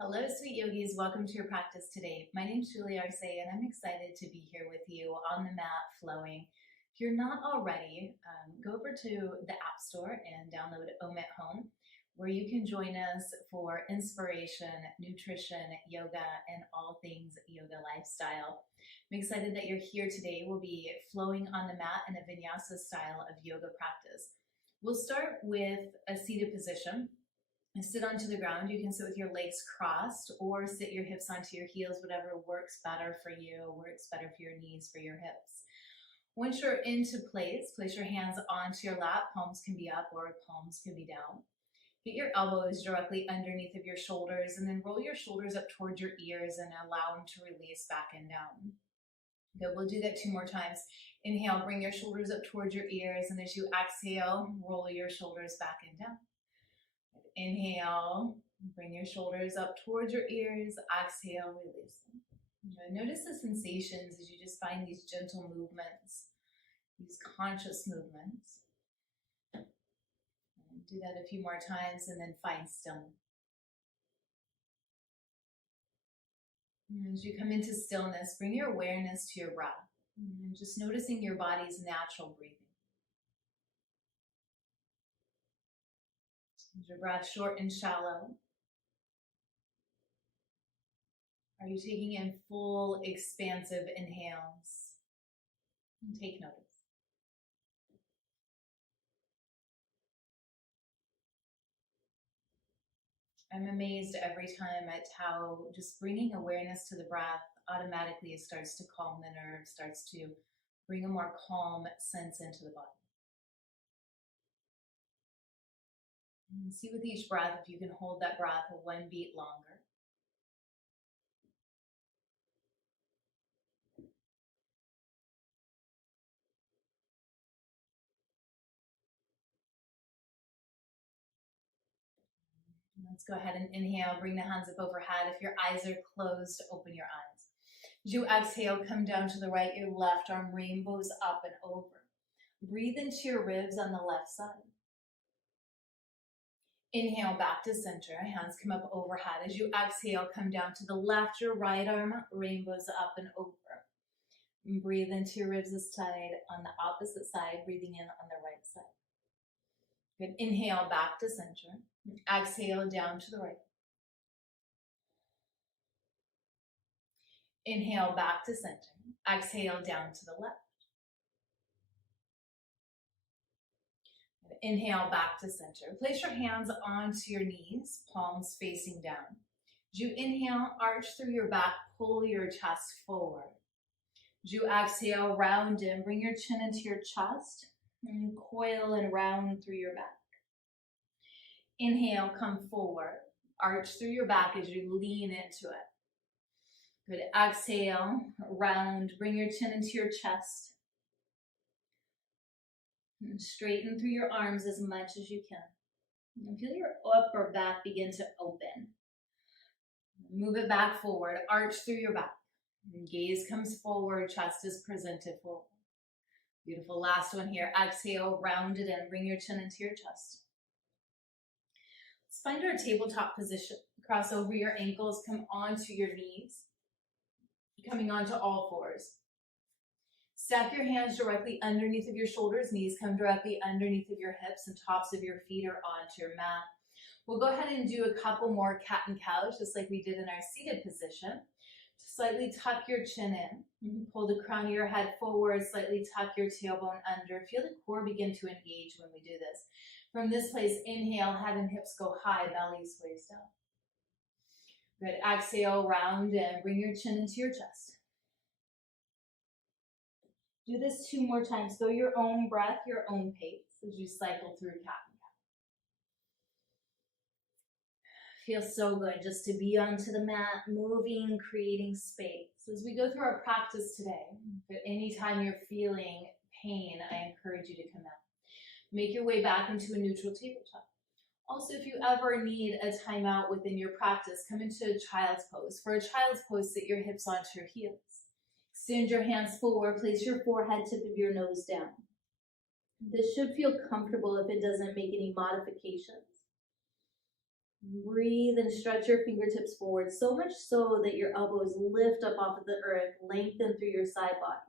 Hello, sweet yogis. Welcome to your practice today. My name is Julie Arce, and I'm excited to be here with you on the mat, flowing. If you're not already, go over to the App Store and download Om at Home, where you can join us for inspiration, nutrition, yoga, and all things yoga lifestyle. I'm excited that you're here today. We'll be flowing on the mat in a Vinyasa style of yoga practice. We'll start with a seated position. And sit onto the ground. You can sit with your legs crossed or sit your hips onto your heels, whatever works better for you, works better for your knees, for your hips. Once you're into place your hands onto your lap. Palms can be up or palms can be down. Get your elbows directly underneath of your shoulders and then roll your shoulders up towards your ears and allow them to release back and down. Good, we'll do that 2 more times. Inhale, bring your shoulders up towards your ears, and as you exhale, roll your shoulders back and down. Inhale, bring your shoulders up towards your ears. Exhale, release them. Notice the sensations as you just find these gentle movements, these conscious movements. And do that a few more times and then find stillness. And as you come into stillness, bring your awareness to your breath. And just noticing your body's natural breathing. Is your breath short and shallow? Are you taking in full, expansive inhales? And take notice. I'm amazed every time at how just bringing awareness to the breath automatically starts to calm the nerves, starts to bring a more calm sense into the body. And see with each breath if you can hold that breath 1 beat longer. Let's go ahead and inhale, bring the hands up overhead. If your eyes are closed, open your eyes. As you exhale, come down to the right, your left arm rainbows up and over. Breathe into your ribs on the left side. Inhale, back to center, hands come up overhead. As you exhale, come down to the left, your right arm rainbows up and over. And breathe into your ribs this side, on the opposite side, breathing in on the right side. Good, inhale, back to center. Exhale, down to the right. Inhale, back to center. Exhale, down to the left. Inhale, back to center. Place your hands onto your knees, palms facing down. As you inhale, arch through your back, pull your chest forward. As you exhale, round in, bring your chin into your chest, and coil and round through your back. Inhale, come forward, arch through your back as you lean into it. Good, exhale, round, bring your chin into your chest. And straighten through your arms as much as you can. And feel your upper back begin to open. Move it back forward, arch through your back. And gaze comes forward, chest is presented forward. Beautiful, last one here. Exhale, round it in, bring your chin into your chest. Let's find our tabletop position. Cross over your ankles, come onto your knees. Coming onto all fours. Stack your hands directly underneath of your shoulders, knees come directly underneath of your hips, and tops of your feet are onto your mat. We'll go ahead and do a couple more cat and cow, just like we did in our seated position. Slightly tuck your chin in, pull the crown of your head forward, slightly tuck your tailbone under. Feel the core begin to engage when we do this. From this place, inhale, head and hips go high, belly sways down. Good, exhale, round in, bring your chin into your chest. Do this 2 more times. Go your own breath, your own pace as you cycle through cat and cow. Feels so good just to be onto the mat, moving, creating space. As we go through our practice today, but anytime you're feeling pain, I encourage you to come out. Make your way back into a neutral tabletop. Also, if you ever need a timeout within your practice, come into a child's pose. For a child's pose, sit your hips onto your heels. Extend your hands forward, place your forehead, tip of your nose down. This should feel comfortable if it doesn't make any modifications. Breathe and stretch your fingertips forward, so much so that your elbows lift up off of the earth, lengthen through your side bodies.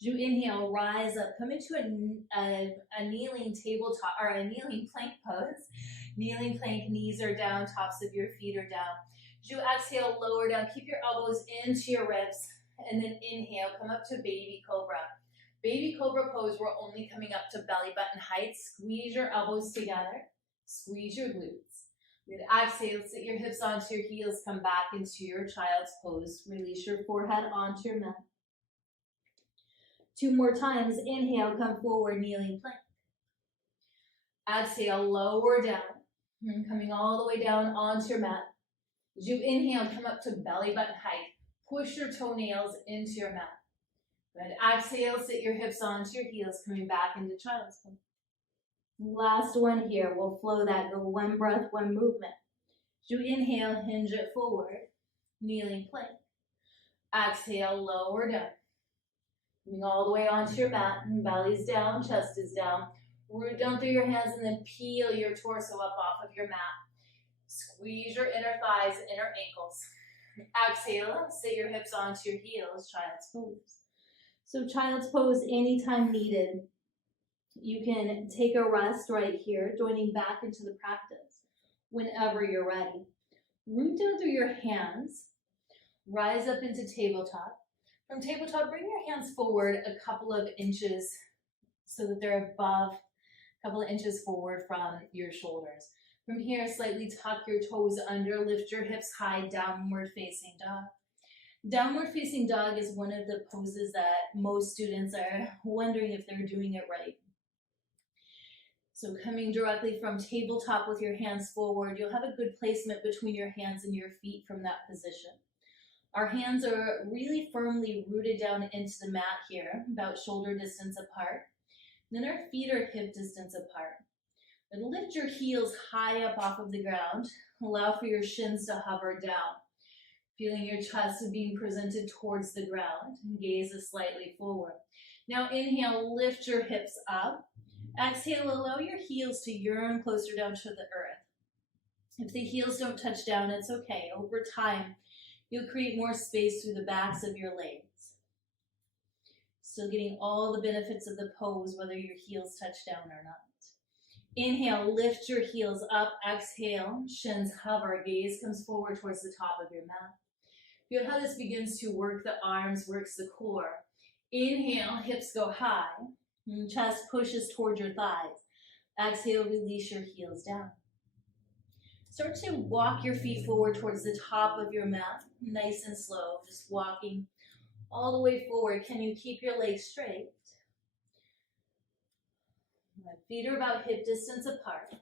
As you inhale, rise up, come into a kneeling tabletop, or a kneeling plank pose. Kneeling plank, knees are down, tops of your feet are down. As you exhale, lower down, keep your elbows into your ribs, and then inhale, come up to baby cobra. Baby cobra pose, we're only coming up to belly button height. Squeeze your elbows together, squeeze your glutes. Good. Exhale, sit your hips onto your heels, come back into your child's pose. Release your forehead onto your mat. 2 more times. Inhale, come forward, kneeling plank. Exhale, lower down. Coming all the way down onto your mat. As you inhale, come up to belly button height. Push your toenails into your mat. Good. Exhale, sit your hips onto your heels, coming back into child's pose. Last one here. We'll flow that. Go 1 breath, 1 movement. As you inhale, hinge it forward. Kneeling plank. Exhale, lower down. Coming all the way onto your mat. Belly's down, chest is down. Root down through your hands and then peel your torso up off of your mat. Squeeze your inner thighs, inner ankles. Exhale, sit your hips onto your heels, child's pose. So child's pose anytime needed. You can take a rest right here, joining back into the practice whenever you're ready. Root down through your hands. Rise up into tabletop. From tabletop, bring your hands forward a couple of inches so that they're above, a couple of inches forward from your shoulders. From here, slightly tuck your toes under, lift your hips high, downward facing dog. Downward facing dog is one of the poses that most students are wondering if they're doing it right. So coming directly from tabletop with your hands forward, you'll have a good placement between your hands and your feet from that position. Our hands are really firmly rooted down into the mat here, about shoulder distance apart. Then our feet are hip distance apart. But lift your heels high up off of the ground. Allow for your shins to hover down. Feeling your chest being presented towards the ground. Gaze is slightly forward. Now inhale, lift your hips up. Exhale, allow your heels to yearn closer down to the earth. If the heels don't touch down, it's okay. Over time, you'll create more space through the backs of your legs. Still getting all the benefits of the pose, whether your heels touch down or not. Inhale, lift your heels up. Exhale, shins hover. Gaze comes forward towards the top of your mat. Feel how this begins to work the arms, works the core. Inhale, hips go high. Chest pushes toward your thighs. Exhale, release your heels down. Start to walk your feet forward towards the top of your mat, nice and slow, just walking all the way forward. Can you keep your legs straight? Feet are about hip distance apart.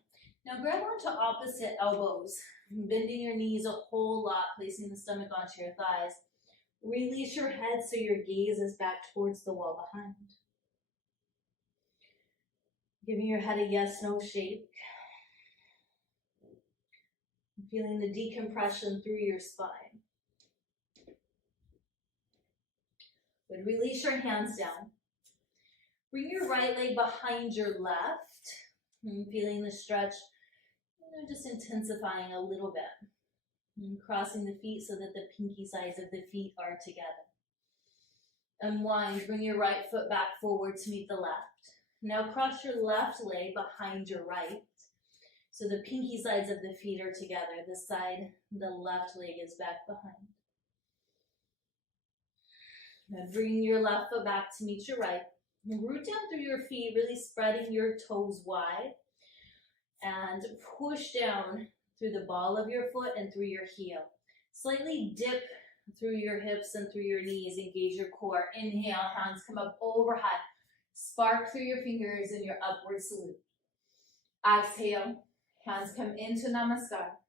Now grab onto opposite elbows, bending your knees a whole lot, placing the stomach onto your thighs. Release your head so your gaze is back towards the wall behind. Giving your head a yes-no shake. Feeling the decompression through your spine. Good. Release your hands down. Bring your right leg behind your left. Feeling the stretch, just intensifying a little bit. Crossing the feet so that the pinky sides of the feet are together. Unwind. Bring your right foot back forward to meet the left. Now cross your left leg behind your right. So the pinky sides of the feet are together. This side, the left leg is back behind. Now bring your left foot back to meet your right. Root down through your feet, really spreading your toes wide. And push down through the ball of your foot and through your heel. Slightly dip through your hips and through your knees. Engage your core. Inhale, hands come up overhead. Spark through your fingers in your upward salute. Exhale, hands come into namaskar.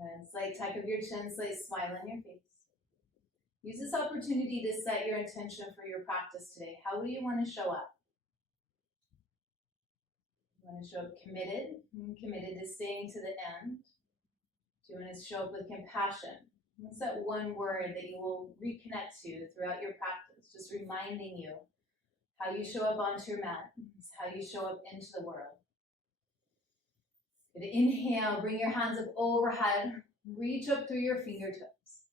And slight tuck of your chin, slight smile on your face. Use this opportunity to set your intention for your practice today. How do you want to show up? You want to show up committed? Committed to staying to the end. Do you want to show up with compassion? What's that one word that you will reconnect to throughout your practice? Just reminding you how you show up onto your mat, how you show up into the world. Good. Inhale, bring your hands up overhead. Reach up through your fingertips.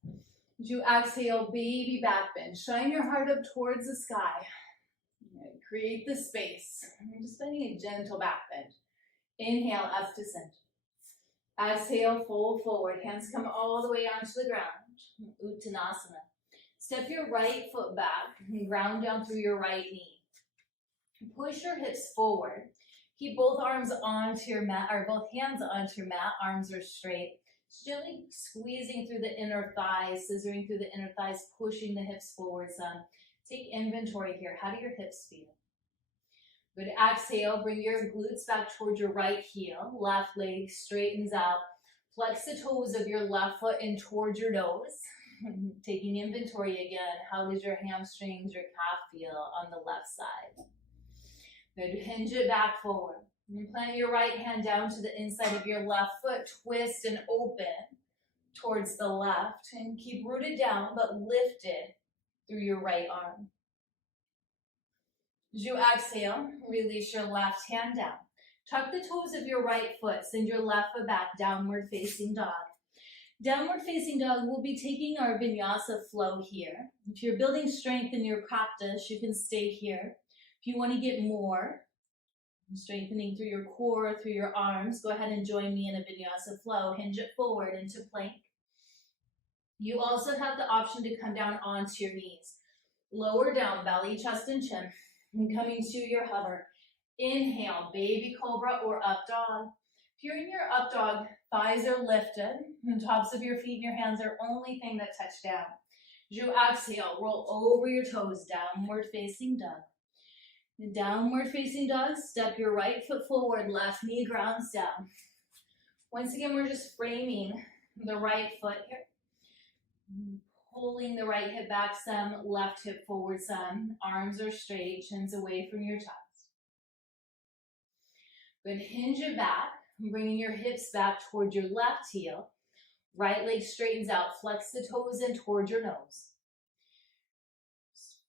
As you exhale, baby back bend. Shine your heart up towards the sky. Good. Create the space. I'm just finding a gentle back bend. Inhale, up to center. Exhale, fold forward. Hands come all the way onto the ground. Uttanasana. Step your right foot back and ground down through your right knee. Push your hips forward. Keep both arms onto your mat, or both hands onto your mat. Arms are straight. Just gently squeezing through the inner thighs, scissoring through the inner thighs, pushing the hips forward some. Take inventory here. How do your hips feel? Good. Exhale, bring your glutes back towards your right heel. Left leg straightens out. Flex the toes of your left foot in towards your nose. Taking inventory again. How does your hamstrings, your calf feel on the left side? Good. Hinge it back forward. And plant your right hand down to the inside of your left foot. Twist and open towards the left. And keep rooted down, but lifted through your right arm. As you exhale, release your left hand down. Tuck the toes of your right foot. Send your left foot back, downward facing dog. Downward facing dog, we'll be taking our Vinyasa flow here. If you're building strength in your practice, you can stay here. If you want to get more, strengthening through your core, through your arms, go ahead and join me in a Vinyasa flow. Hinge it forward into plank. You also have the option to come down onto your knees. Lower down, belly, chest, and chin. And coming to your hover. Inhale, baby cobra or up dog. If you're in your up dog, thighs are lifted, and tops of your feet and your hands are only thing that touch down. As you exhale, roll over your toes, downward facing dog. In downward facing dog, step your right foot forward, left knee grounds down. Once again, we're just framing the right foot here. Pulling the right hip back some, left hip forward some. Arms are straight, chins away from your chest. Good. Hinge it back, bringing your hips back towards your left heel. Right leg straightens out. Flex the toes in towards your nose.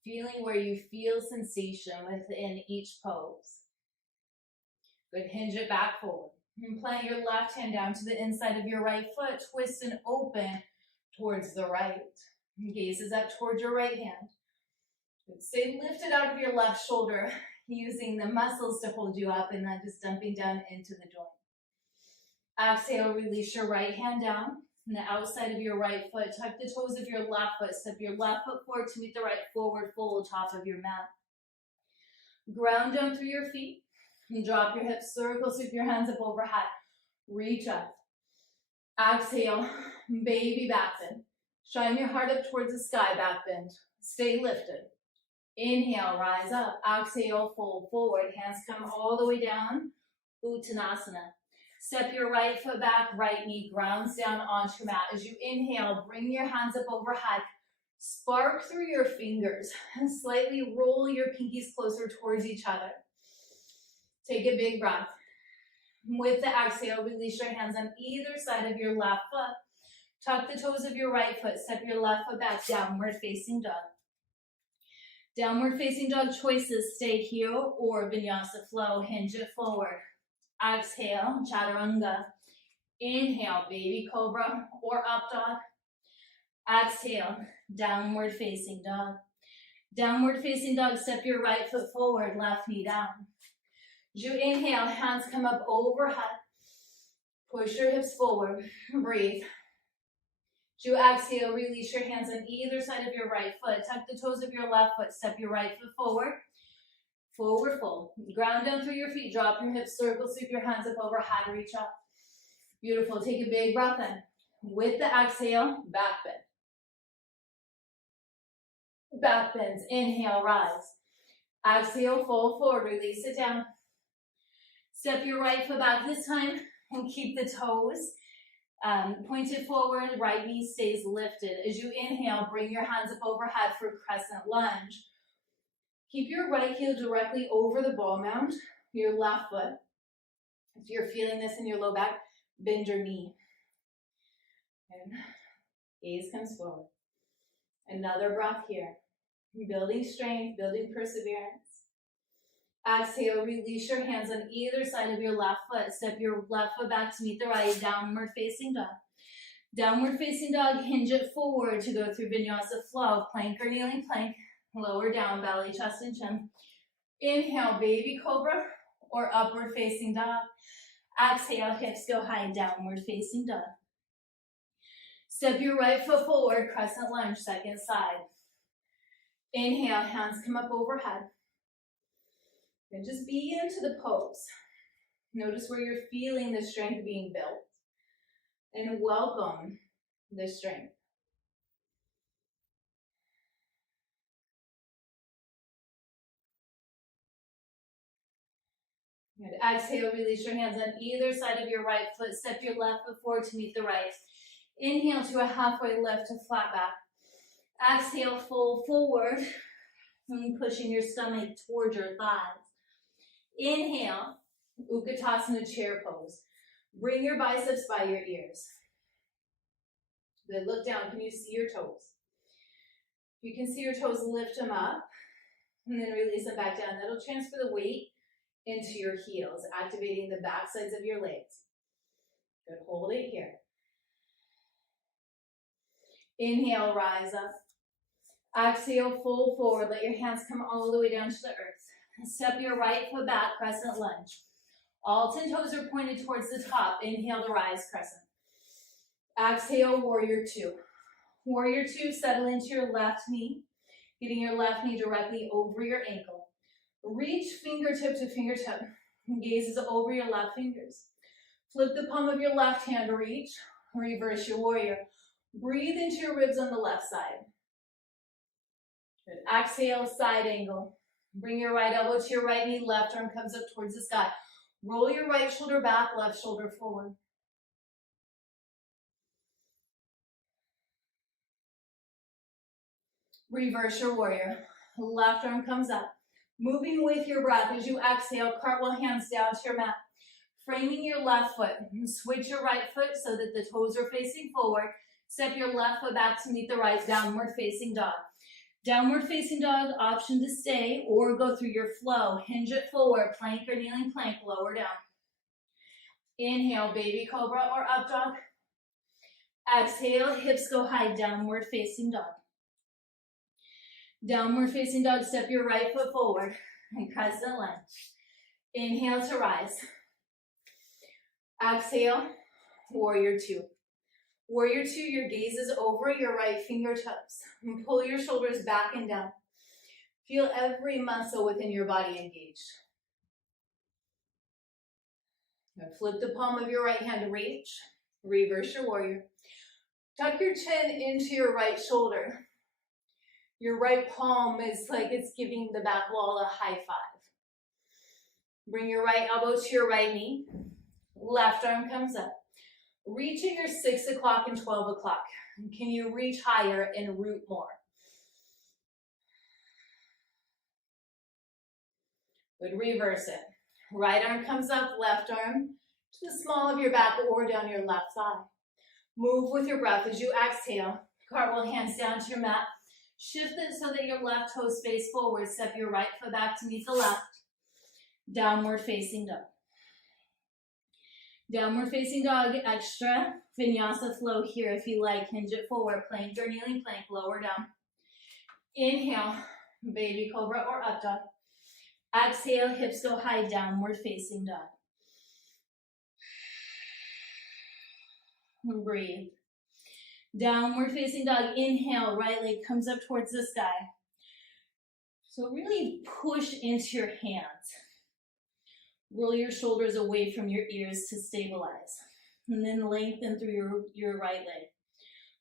Feeling where you feel sensation within each pose. Good. Hinge it back forward. And plant your left hand down to the inside of your right foot. Twist and open towards the right. Gazes up towards your right hand. Stay lifted out of your left shoulder, using the muscles to hold you up and not just dumping down into the joint. Exhale, release your right hand down. And the outside of your right foot, tuck the toes of your left foot. Step your left foot forward to meet the right forward fold top of your mat. Ground down through your feet. And drop your hips, circle, sweep your hands up overhead. Reach up. Exhale, baby back bend. Shine your heart up towards the sky, back bend. Stay lifted. Inhale, rise up. Exhale, fold forward. Hands come all the way down. Uttanasana. Step your right foot back, right knee grounds down onto your mat. As you inhale, bring your hands up overhead. Spark through your fingers. And slightly roll your pinkies closer towards each other. Take a big breath. With the exhale, release your hands on either side of your left foot. Tuck the toes of your right foot. Step your left foot back, downward facing dog. Downward facing dog choices, stay here or Vinyasa flow. Hinge it forward. Exhale, chaturanga. Inhale, baby cobra or up dog. Exhale, downward facing dog. Downward facing dog, step your right foot forward, left knee down. As you inhale, hands come up overhead. Push your hips forward. Breathe. As you exhale, release your hands on either side of your right foot. Tuck the toes of your left foot. Step your right foot forward. Forward fold. Ground down through your feet. Drop your hips, circle, sweep your hands up overhead. Reach up. Beautiful. Take a big breath in. With the exhale, back bend. Back bends. Inhale, rise. Exhale, fold forward. Release it down. Step your right foot back this time and keep the toes pointed forward. Right knee stays lifted. As you inhale, bring your hands up overhead for Crescent Lunge. Keep your right heel directly over the ball mound, your left foot. If you're feeling this in your low back, bend your knee. And gaze comes forward. Another breath here. Building strength, building perseverance. Exhale, release your hands on either side of your left foot. Step your left foot back to meet the right, downward facing dog. Downward facing dog, hinge it forward to go through Vinyasa flow, plank or kneeling plank, lower down, belly, chest, and chin. Inhale, baby cobra or upward facing dog. Exhale, hips go high, downward facing dog. Step your right foot forward, crescent lunge, second side. Inhale, hands come up overhead. And just be into the pose. Notice where you're feeling the strength being built. And welcome the strength. Good. Exhale, release your hands on either side of your right foot. Step your left foot forward to meet the right. Inhale to a halfway lift to flat back. Exhale, fold forward. And pushing your stomach towards your thighs. Inhale, Uttanasana chair pose. Bring your biceps by your ears. Good, look down, can you see your toes? If you can see your toes, lift them up, and then release them back down. That'll transfer the weight into your heels, activating the back sides of your legs. Good, hold it here. Inhale, rise up. Exhale, fold forward. Let your hands come all the way down to the earth. Step your right foot back, crescent lunge. All 10 toes are pointed towards the top. Inhale to rise, crescent. Exhale, warrior two. Warrior two, settle into your left knee, getting your left knee directly over your ankle. Reach fingertip to fingertip. Gaze is over your left fingers. Flip the palm of your left hand to reach. Reverse your warrior. Breathe into your ribs on the left side. Good. Exhale, side angle. Bring your right elbow to your right knee, left arm comes up towards the sky. Roll your right shoulder back, left shoulder forward. Reverse your warrior. Left arm comes up. Moving with your breath as you exhale, cartwheel hands down to your mat. Framing your left foot. Switch your right foot so that the toes are facing forward. Step your left foot back to meet the right, downward facing dog. Downward facing dog, option to stay or go through your flow. Hinge it forward, plank or kneeling plank, lower down. Inhale, baby cobra or up dog. Exhale, hips go high, downward facing dog. Downward facing dog, step your right foot forward and crescent lunge. Inhale to rise. Exhale, warrior two. Warrior two, your gaze is over your right fingertips. And pull your shoulders back and down. Feel every muscle within your body engaged. Now flip the palm of your right hand to reach. Reverse your warrior. Tuck your chin into your right shoulder. Your right palm is like it's giving the back wall a high five. Bring your right elbow to your right knee. Left arm comes up. Reach at your 6 o'clock and 12 o'clock. Can you reach higher and root more? Good, reverse it. Right arm comes up, left arm to the small of your back or down your left thigh. Move with your breath as you exhale. Cartwheel hands down to your mat. Shift it so that your left toes face forward. Step your right foot back to meet the left. Downward facing dog. Downward facing dog, extra Vinyasa flow here if you like. Hinge it forward, plank or kneeling plank, lower down. Inhale, baby cobra or up dog. Exhale, hips go high, downward facing dog. Breathe. Downward facing dog, inhale, right leg comes up towards the sky. So really push into your hands. Roll your shoulders away from your ears to stabilize. And then lengthen through your right leg.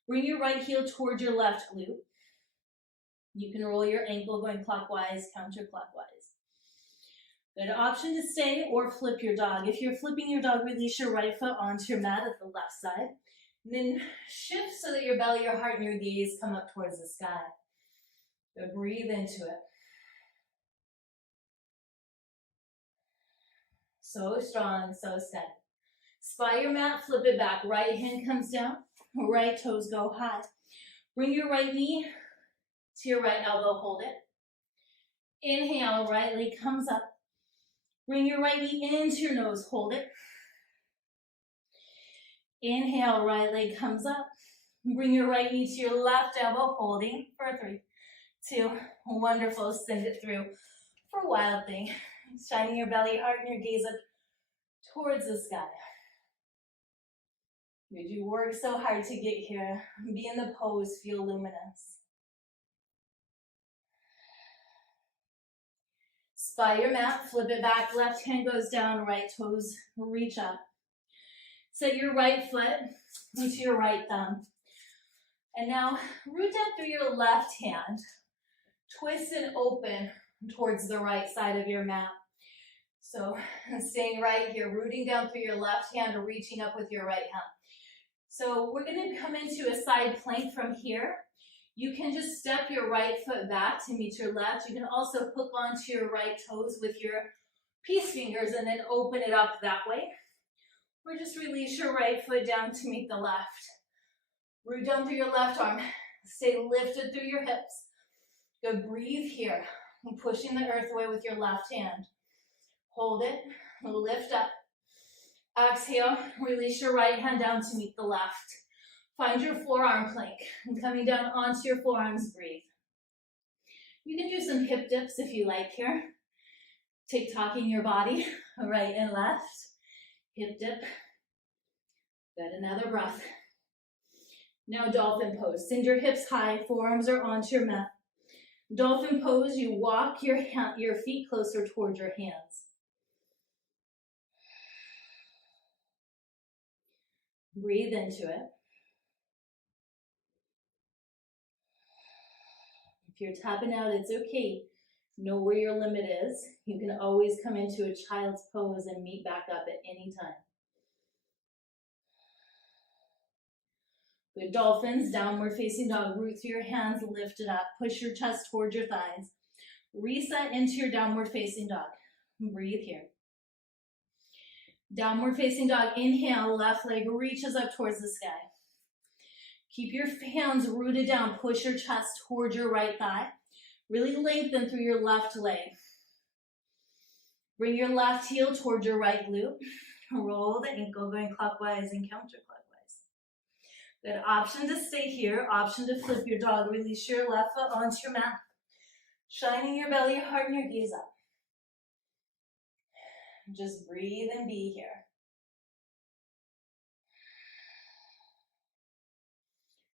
Bring your right heel towards your left glute. You can roll your ankle going clockwise, counterclockwise. Good option to stay or flip your dog. If you're flipping your dog, release your right foot onto your mat at the left side. And then shift so that your belly, your heart, and your gaze come up towards the sky. Good, breathe into it. So strong, so steady. Spy your mat, flip it back. Right hand comes down, right toes go high. Bring your right knee to your right elbow, hold it. Inhale, right leg comes up. Bring your right knee into your nose, hold it. Inhale, right leg comes up. Bring your right knee to your left elbow, holding for 3, 2, wonderful. Send it through for Wild Thing. Shining your belly, heart, and your gaze up towards the sky. You work so hard to get here. Be in the pose, feel luminous. Spy your mat, flip it back, left hand goes down, right toes reach up. Set your right foot into your right thumb. And now root down through your left hand. Twist and open towards the right side of your mat. So staying right here, rooting down through your left hand or reaching up with your right hand. So we're going to come into a side plank from here. You can just step your right foot back to meet your left. You can also hook onto your right toes with your peace fingers and then open it up that way. Or just release your right foot down to meet the left. Root down through your left arm. Stay lifted through your hips. Good, breathe here. Pushing the earth away with your left hand. Hold it, lift up. Exhale, release your right hand down to meet the left. Find your forearm plank. And coming down onto your forearms, breathe. You can do some hip dips if you like here. TikToking your body, right and left. Hip dip. Good, another breath. Now Dolphin Pose. Send your hips high, forearms are onto your mat. Dolphin Pose, you walk your feet closer towards your hands. Breathe into it. If you're tapping out, it's okay. Know where your limit is. You can always come into a child's pose and meet back up at any time. Good, dolphins, downward facing dog. Root through your hands, lift it up. Push your chest towards your thighs. Reset into your downward facing dog. Breathe here. Downward facing dog, inhale, left leg reaches up towards the sky. Keep your hands rooted down, push your chest towards your right thigh. Really lengthen through your left leg. Bring your left heel towards your right glute. Roll the ankle going clockwise and counterclockwise. Good, option to stay here, option to flip your dog. Release your left foot onto your mat. Shining your belly, heart, and your gaze up. Just breathe and be here.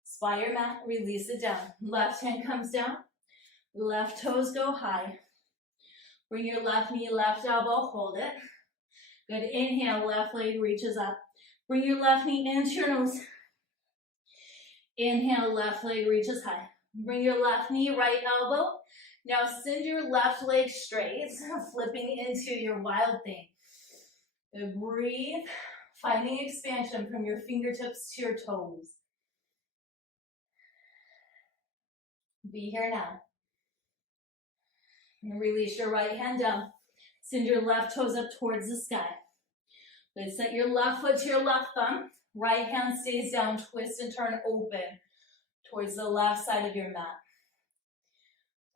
Spy your mat, release it down. Left hand comes down, left toes go high. Bring your left knee, left elbow, hold it. Good, inhale, left leg reaches up. Bring your left knee into your nose. Inhale, left leg reaches high. Bring your left knee, right elbow. Now send your left leg straight, flipping into your Wild Thing. Good, breathe, finding expansion from your fingertips to your toes. Be here now. And release your right hand down. Send your left toes up towards the sky. Good, set your left foot to your left thumb. Right hand stays down, twist and turn open towards the left side of your mat.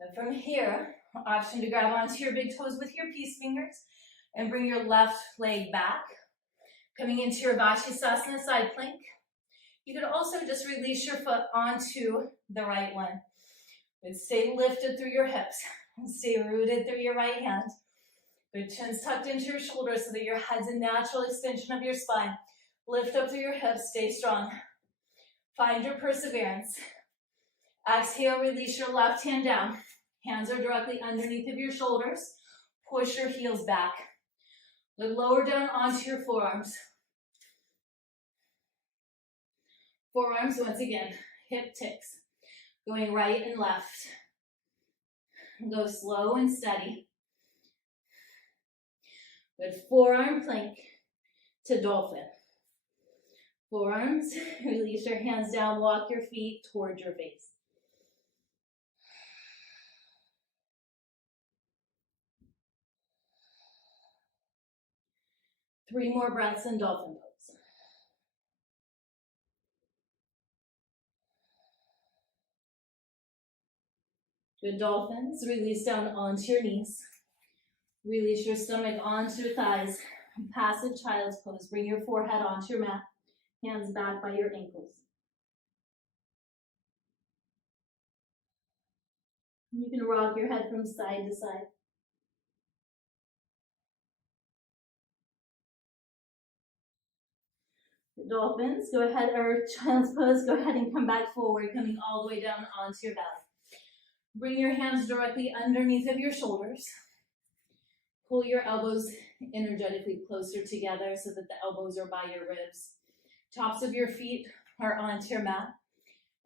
And from here, option to grab onto your big toes with your peace fingers and bring your left leg back. Coming into your Vinyasa side plank. You could also just release your foot onto the right one. Good, stay lifted through your hips. Stay rooted through your right hand. Good, chin's tucked into your shoulders so that your head's a natural extension of your spine. Lift up through your hips, stay strong. Find your perseverance. Exhale, release your left hand down. Hands are directly underneath of your shoulders. Push your heels back. Good, lower down onto your forearms. Forearms, once again, hip ticks. Going right and left. Go slow and steady. Good, forearm plank to dolphin. Forearms, release your hands down, walk your feet towards your face. Three more breaths in Dolphin Pose. Good, dolphins, release down onto your knees. Release your stomach onto your thighs. Passive child's pose. Bring your forehead onto your mat. Hands back by your ankles. You can rock your head from side to side. Dolphins, go ahead, or child's pose, go ahead and come back forward, coming all the way down onto your belly. Bring your hands directly underneath of your shoulders. Pull your elbows energetically closer together so that the elbows are by your ribs. Tops of your feet are onto your mat.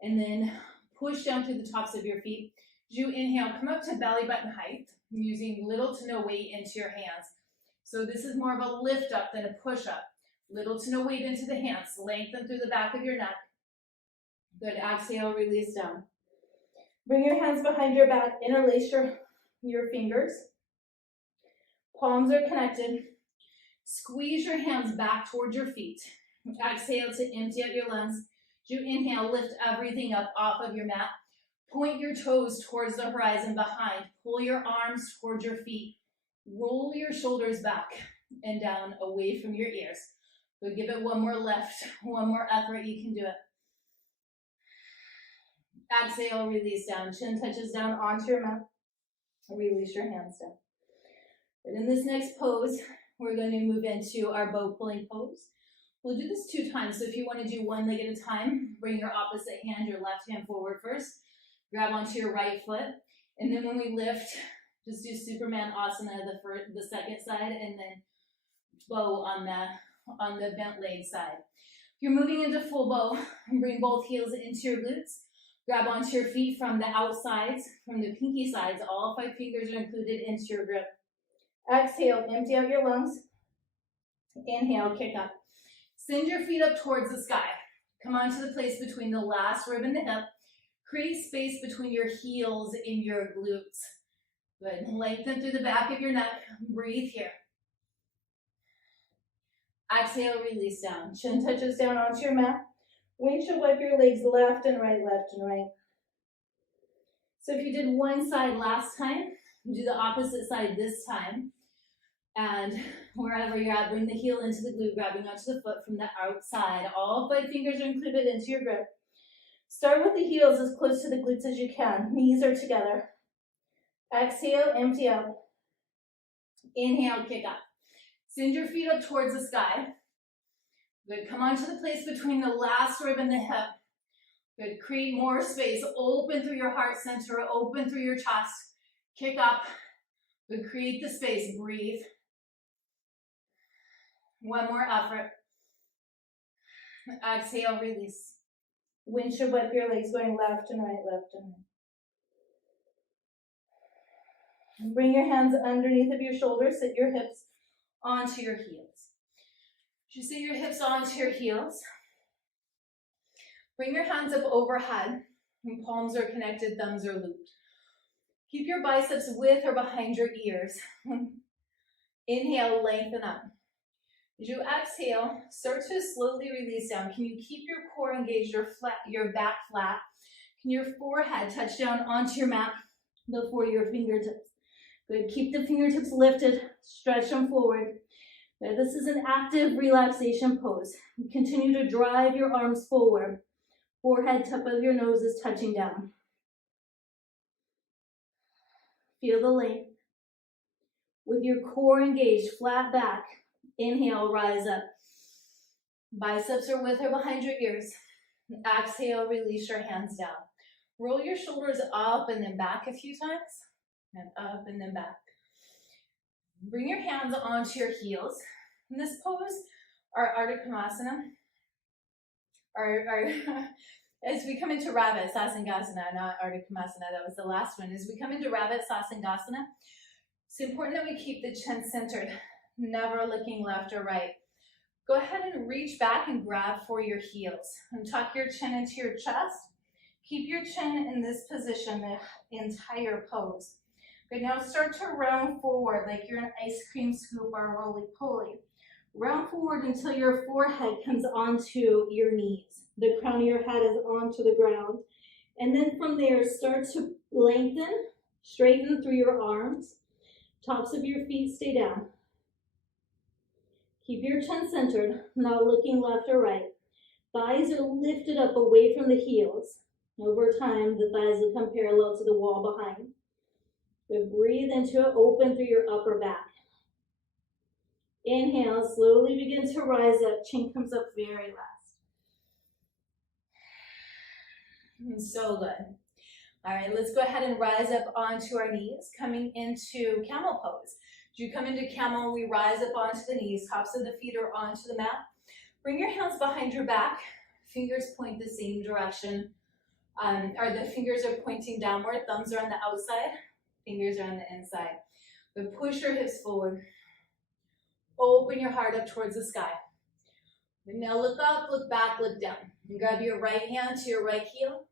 And then push down through the tops of your feet. As you inhale, come up to belly button height, using little to no weight into your hands. So this is more of a lift up than a push up. Little to no weight into the hands. Lengthen through the back of your neck. Good. Exhale, release down. Bring your hands behind your back. Interlace your fingers. Palms are connected. Squeeze your hands back towards your feet. Exhale to empty out your lungs. As you inhale, lift everything up off of your mat. Point your toes towards the horizon behind. Pull your arms towards your feet. Roll your shoulders back and down away from your ears. So give it one more lift, one more effort. You can do it. Exhale, release down. Chin touches down onto your mat. Release your hands down. But in this next pose, we're going to move into our bow pulling pose. We'll do this 2 times. So if you want to do one leg at a time, bring your opposite hand, your left hand forward first. Grab onto your right foot. And then when we lift, just do Superman Asana, the second side, and then bow on the bent leg side. If you're moving into full bow, bring both heels into your glutes. Grab onto your feet from the outsides, from the pinky sides. All 5 fingers are included into your grip. Exhale, empty out your lungs. Inhale, kick up. Send your feet up towards the sky. Come onto the place between the last rib and the hip. Create space between your heels and your glutes. Good. Lengthen through the back of your neck. Breathe here. Exhale, release down. Chin touches down onto your mat. Windshield wipe your legs left and right, left and right. So if you did one side last time, do the opposite side this time. And wherever you're at, bring the heel into the glute, grabbing onto the foot from the outside. All 5 fingers are included into your grip. Start with the heels as close to the glutes as you can. Knees are together. Exhale, empty out. Inhale, kick up. Send your feet up towards the sky. Good. Come onto the place between the last rib and the hip. Good. Create more space. Open through your heart center. Open through your chest. Kick up. Good. Create the space. Breathe. One more effort. Exhale, release. Windshield wipe your legs going left and right, left and right. Bring your hands underneath of your shoulders. Sit your hips onto your heels. As you sit your hips onto your heels, bring your hands up overhead. And palms are connected, thumbs are looped. Keep your biceps with or behind your ears. Inhale, lengthen up. As you exhale, start to slowly release down. Can you keep your core engaged, your back flat? Can your forehead touch down onto your mat before your fingertips? Good. Keep the fingertips lifted. Stretch them forward. Good. This is an active relaxation pose. Continue to drive your arms forward. Forehead, tip of your nose is touching down. Feel the length. With your core engaged, flat back. Inhale, rise up. Biceps are with or behind your ears. Exhale, release your hands down. Roll your shoulders up and then back a few times. And up and then back. Bring your hands onto your heels. In this pose, our Uttanasana, as we come into Rabbit Sasangasana, not Uttanasana, that was the last one. As we come into Rabbit Sasangasana, it's important that we keep the chin centered, never looking left or right. Go ahead and reach back and grab for your heels and tuck your chin into your chest. Keep your chin in this position the entire pose. Good, now start to round forward like you're an ice cream scoop or a roly-poly. Round forward until your forehead comes onto your knees. The crown of your head is onto the ground. And then from there, start to lengthen, straighten through your arms. Tops of your feet stay down. Keep your chin centered, not looking left or right. Thighs are lifted up away from the heels. Over time, the thighs will come parallel to the wall behind. So breathe into it, open through your upper back. Inhale, slowly begin to rise up. Chin comes up very last. So good. All right, let's go ahead and rise up onto our knees, coming into Camel Pose. As you come into Camel, we rise up onto the knees, tops of the feet are onto the mat. Bring your hands behind your back. Fingers point the same direction. The fingers are pointing downward, thumbs are on the outside, fingers are on the inside. But push your hips forward. Open your heart up towards the sky. Now look up, look back, look down. And grab your right hand to your right heel,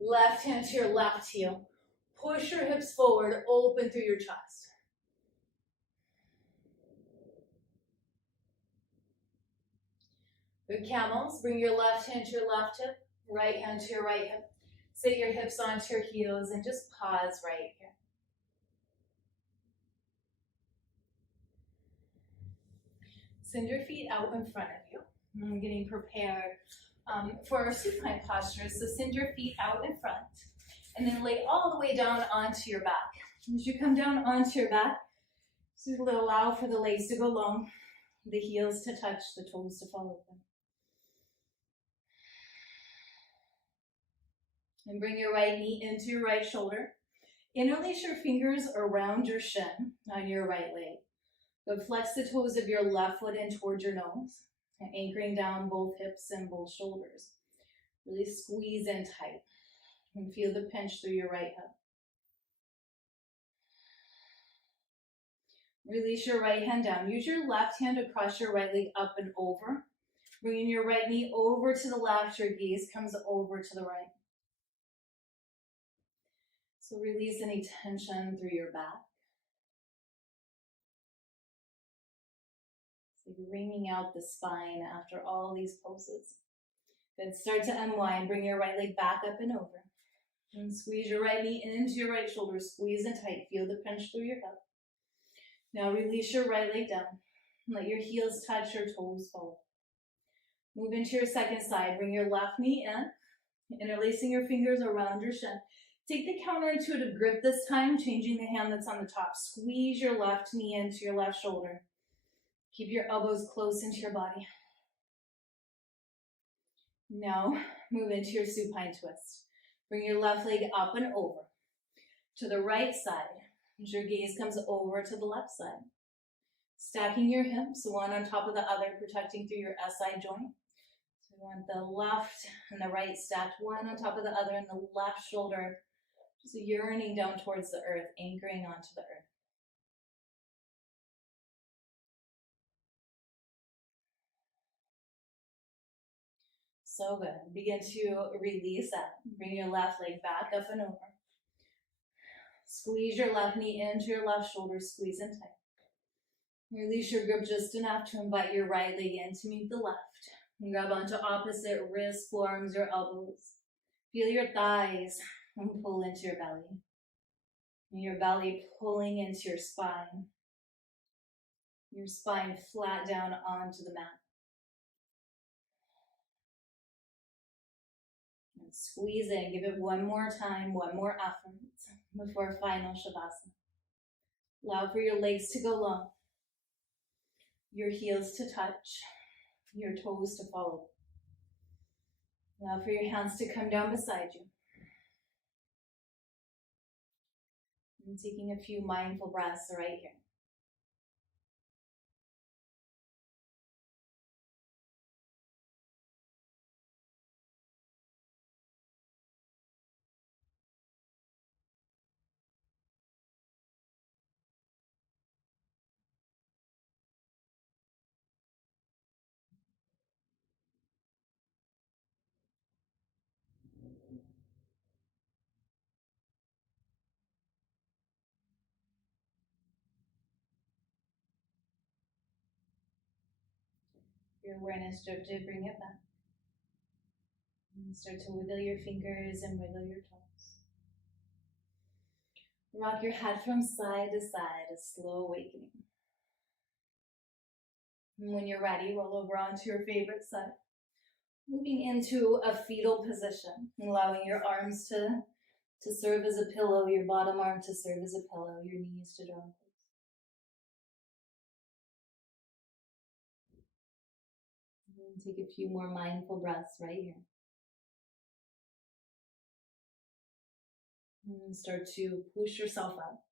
left hand to your left heel. Push your hips forward, open through your chest. Good camels, bring your left hand to your left hip, right hand to your right hip. Sit your hips onto your heels and just pause right here. Send your feet out in front of you. I'm getting prepared for our supine posture. So send your feet out in front and then lay all the way down onto your back. As you come down onto your back, so allow for the legs to go long, the heels to touch, the toes to fall open. And bring your right knee into your right shoulder. Interlace your fingers around your shin on your right leg. But flex the toes of your left foot in towards your nose, and anchoring down both hips and both shoulders. Really squeeze in tight. And feel the pinch through your right hip. Release your right hand down. Use your left hand to cross your right leg up and over. Bringing your right knee over to the left, your gaze comes over to the right. So release any tension through your back. So you're wringing out the spine after all these poses. Good, start to unwind. Bring your right leg back up and over. And squeeze your right knee into your right shoulder. Squeeze in tight. Feel the pinch through your hip. Now release your right leg down. Let your heels touch your toes forward. Move into your second side. Bring your left knee in, interlacing your fingers around your shin. Take the counterintuitive grip this time, changing the hand that's on the top. Squeeze your left knee into your left shoulder. Keep your elbows close into your body. Now, move into your supine twist. Bring your left leg up and over to the right side. As your gaze comes over to the left side. Stacking your hips, one on top of the other, protecting through your SI joint. So we want the left and the right stacked one on top of the other, and the left shoulder just yearning down towards the earth, anchoring onto the earth. So good. Begin to release that. Bring your left leg back up and over. Squeeze your left knee into your left shoulder, squeeze in tight. Release your grip just enough to invite your right leg in to meet the left. And grab onto opposite wrists, forearms, or elbows. Feel your thighs and pull into your belly. And your belly pulling into your spine. Your spine flat down onto the mat. And squeeze in. Give it one more time, one more effort before final Shavasana. Allow for your legs to go long. Your heels to touch. Your toes to follow. Allow for your hands to come down beside you. And taking a few mindful breaths right here. Your awareness drifted, bring it back. And start to wiggle your fingers and wiggle your toes. Rock your head from side to side, a slow awakening. And when you're ready, roll over onto your favorite side. Moving into a fetal position, allowing your arms to serve as a pillow, your bottom arm to serve as a pillow, your knees to draw in place. And take a few more mindful breaths right here. And start to push yourself up,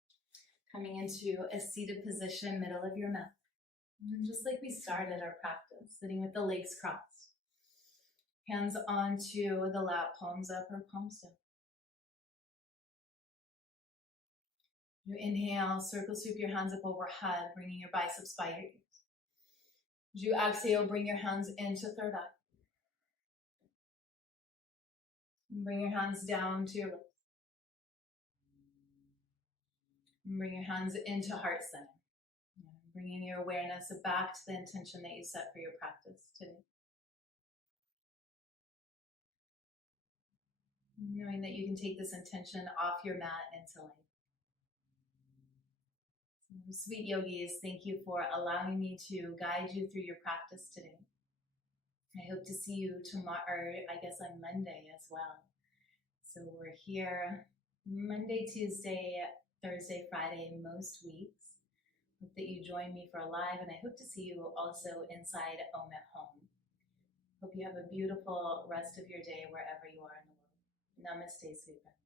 coming into a seated position, middle of your mat. And just like we started our practice, sitting with the legs crossed. Hands onto the lap, palms up or palms down. You inhale, circle sweep your hands up overhead, bringing your biceps by your ears. As you exhale, bring your hands into third eye. And bring your hands down to your lips. And bring your hands into heart center. And bringing your awareness back to the intention that you set for your practice today. Knowing that you can take this intention off your mat into life. Sweet yogis, thank you for allowing me to guide you through your practice today. I hope to see you tomorrow, or I guess on Monday as well. So we're here Monday, Tuesday, Thursday, Friday, most weeks. Hope that you join me for a live, and I hope to see you also inside Om at Home. Hope you have a beautiful rest of your day wherever you are in the world. Namaste, sweet friends.